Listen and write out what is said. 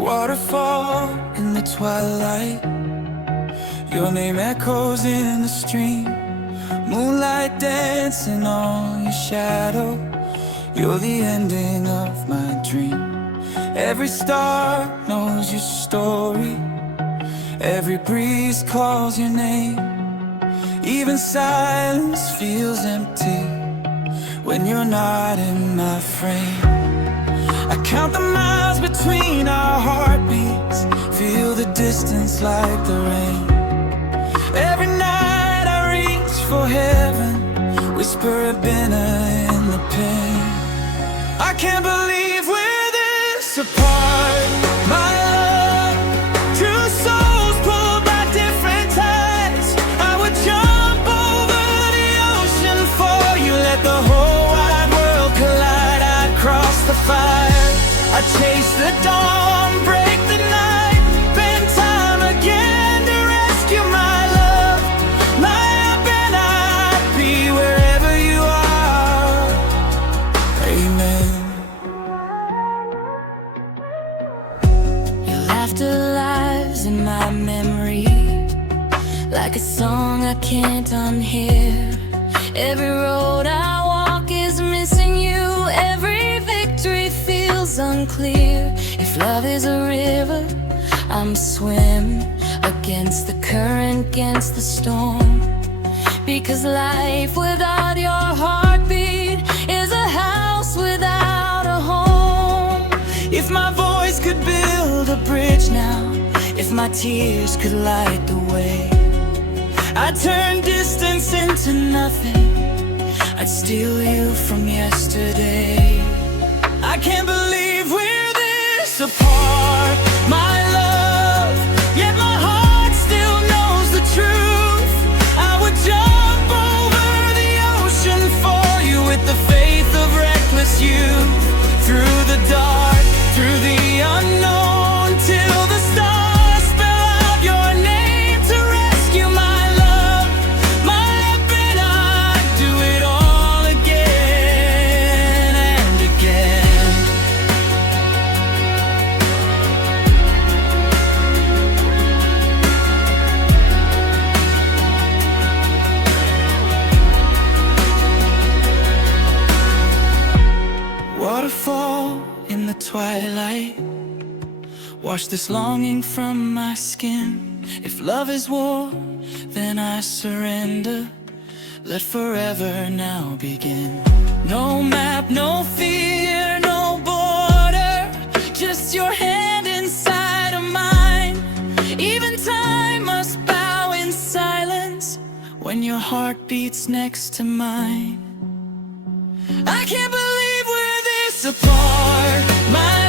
Waterfall in the twilight, your name echoes in the stream. Moonlight dancing on your shadow, you're the ending of my dream. Every star knows your story, every breeze calls your name. Even silence feels empty when you're not in my frame. I count the miles between our heartbeats, feel the distance like the rain. Every night I reach for heaven, whisper Abena in the pain. I can't believe we're this apart, my love. Two souls pulled by different tides. I would jump over the ocean for you, let the whole wide world collide. I'd cross the fire, I chase the dawn, break the night, bend time again to rescue my love. My Abena, I'd be wherever you are. Amen. Your laughter lives in my memory, like a song I can't unhear. Every road I walk is missing you, every victory feels unclear. If love is a river, I'm swimming against the current, against the storm. Because life without your heartbeat is a house without a home. If my voice could build a bridge now, if my tears could light the way, I'd turn distance into nothing, I'd steal you from yesterday. I can't believe we're this apart, my love, yet my heart still knows the truth. I would jump over the ocean for you with the faith of reckless youth. Through the dark, through the unknown, till the stars spell out your name to rescue my love. My Abena, I'd do it all again and again. Waterfall in the twilight, wash this longing from my skin. If love is war, then I surrender. Let forever now begin. No map, no fear, no border, just your hand inside of mine. Even time must bow in silence when your heart beats next to mine. I can't believe we're this apart, my